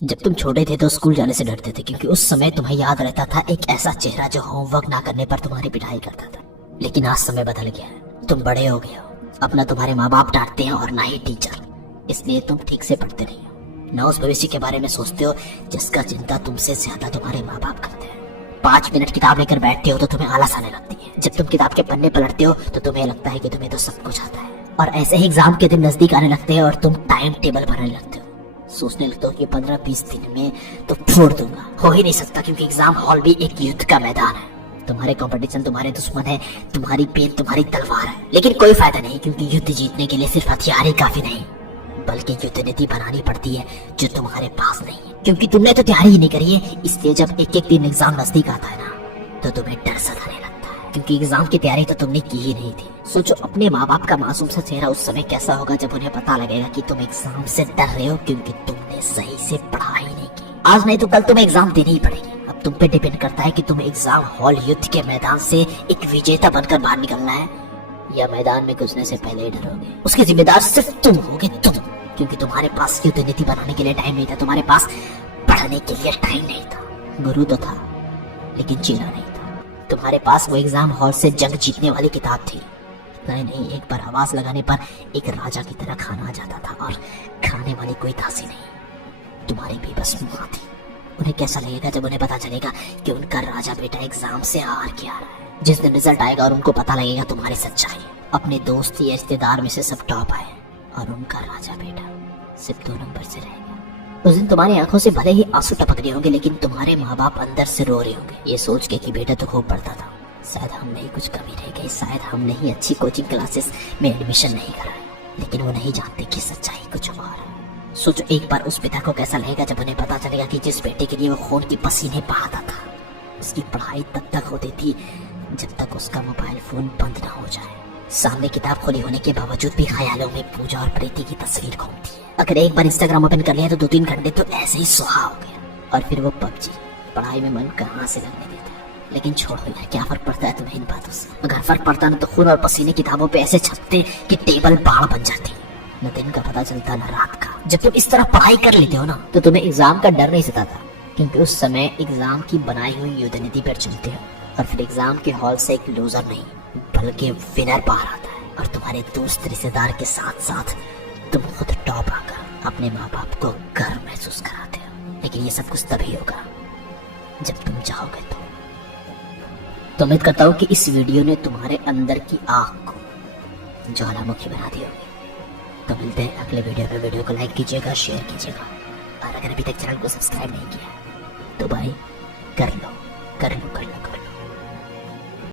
जब तुम छोटे थे तो स्कूल जाने से डरते थे क्योंकि उस समय तुम्हें याद रहता था एक ऐसा चेहरा जो होमवर्क ना करने पर तुम्हारी पिटाई करता था। लेकिन आज समय बदल गया है, तुम बड़े हो गए हो। अब ना तुम्हारे माँ बाप डांटते हैं और ना ही टीचर, इसलिए तुम ठीक से पढ़ते नहीं हो, ना उस भविष्य के बारे में सोचते हो जिसका चिंता तुमसे ज्यादा तुम्हारे माँ बाप करते हैं। 5 मिनट किताब लेकर बैठते हो तो तुम्हें आलस आने लगती है। जब तुम किताब के पन्ने पलटते हो तो तुम्हें लगता है कि तुम्हें तो सब कुछ आता है। और ऐसे ही एग्जाम के दिन नजदीक आने लगते हैं और तुम टाइम टेबल भरने लगते हो। सोचने लगते हो कि 15-20 दिन में तो फोड़ दूंगा। हो ही नहीं सकता क्योंकि एग्जाम हॉल भी एक युद्ध का मैदान है। तुम्हारे कंपटीशन तुम्हारे दुश्मन है, तुम्हारी पेन तुम्हारी तलवार है। लेकिन कोई फायदा नहीं क्योंकि युद्ध जीतने के लिए सिर्फ हथियार ही काफी नहीं, बल्कि युद्ध नीति बनानी पड़ती है जो तुम्हारे पास नहीं है। क्योंकि तुमने तो तैयारी ही नहीं करी है, इसलिए जब एक एक दिन एग्जाम नजदीक आता है ना तो तुम्हें डर सताने लगता है क्योंकि एग्जाम की तैयारी तो तुमने की ही नहीं थी। सोचो अपने माँ बाप का मासूम सा चेहरा उस समय कैसा होगा जब उन्हें पता लगेगा कि तुम एग्जाम से डर रहे हो क्योंकि तुमने सही से पढ़ाई नहीं की। आज नहीं तो कल तुम्हें एग्जाम देनी ही पड़ेगी। अब तुम पे डिपेंड करता है कि तुम एग्जाम हॉल युद्ध के मैदान से एक विजेता बनकर बाहर निकलना है या मैदान में घुसने से पहले ही डरोगे। उसके जिम्मेदार सिर्फ तुम होगे, तुम, क्योंकि तुम्हारे पास युद्ध नीति बनाने के लिए टाइम नहीं था, तुम्हारे पास पढ़ने के लिए टाइम नहीं था। गुरु तो था लेकिन चेला नहीं था। तुम्हारे पास वो एग्जाम हॉल से जंग जीतने वाली किताब थी। इतना ही नहीं, एक बार आवाज लगाने पर एक राजा की तरह खाना आ जाता था और खाने वाली कोई दासी नहीं, तुम्हारी बेबस माँ थी। उन्हें कैसा लगेगा जब उन्हें पता चलेगा कि उनका राजा बेटा एग्जाम से हार के आ रहा है। जिस दिन रिजल्ट आएगा और उनको पता लगेगा तुम्हारी सच्चाई, अपने दोस्त या रिश्तेदार में से सब टॉप आए और उनका राजा बेटा सिर्फ 2 नंबर से रहेगा। उस दिन तुम्हारी आंखों से भले ही आंसू टपक रहे होंगे लेकिन तुम्हारे माँ बाप अंदर से रो रहे होंगे, ये सोच के कि बेटा तो खूब पढ़ता था, शायद हमने ही कुछ कमी रह गई, शायद हमने ही अच्छी कोचिंग क्लासेस में एडमिशन नहीं कराया। लेकिन वो नहीं जानते कि सच्चाई कुछ और है। सोचो एक बार उस पिता को कैसा लगेगा जब उन्हें पता चलेगा कि जिस बेटे के लिए वो खून की पसीने बहाता था उसकी पढ़ाई तब तक होती थी जब तक उसका मोबाइल फोन बंद ना हो जाए। सामने किताब खोली होने के बावजूद भी ख्यालों में पूजा और प्रीति की तस्वीर घूमती है। अगर एक बार इंस्टाग्राम ओपन कर लिया तो 2-3 घंटे तो ऐसे ही सुहा हो गया। और फिर वो पबजी, पढ़ाई में मन कहाँ से लगने देता है। लेकिन छोड़ो यार, क्या फर्क पड़ता है तुम्हें इन बातों से। अगर फर्क पड़ता ना तो खून और पसीने किताबों पे ऐसे छपते कि टेबल बाढ़ बन जाती। न दिन का पता चलता न रात का। जब तुम इस तरह पढ़ाई कर लेते हो ना तो तुम्हें एग्जाम का डर नहीं सताता क्योंकि उस समय एग्जाम की बनाई हुई युद्ध नीति पर चलते हो। और फिर एग्जाम के हॉल से एक लूजर नहीं बल्कि विनर बाहर आता है और तुम्हारे दोस्त रिश्तेदार के साथ साथ तुम खुद टॉप आकर अपने माँ बाप को गर्व महसूस कराते हो। लेकिन ये सब कुछ तभी होगा जब तुम चाहोगे तो उम्मीद करता हूँ कि इस वीडियो ने तुम्हारे अंदर की आग को ज्वालामुखी बना दी होगी। तो मिलते हैं अगले वीडियो में। वीडियो को लाइक कीजिएगा, शेयर कीजिएगा और अगर अभी तक चैनल को सब्सक्राइब नहीं किया तो भाई कर लो।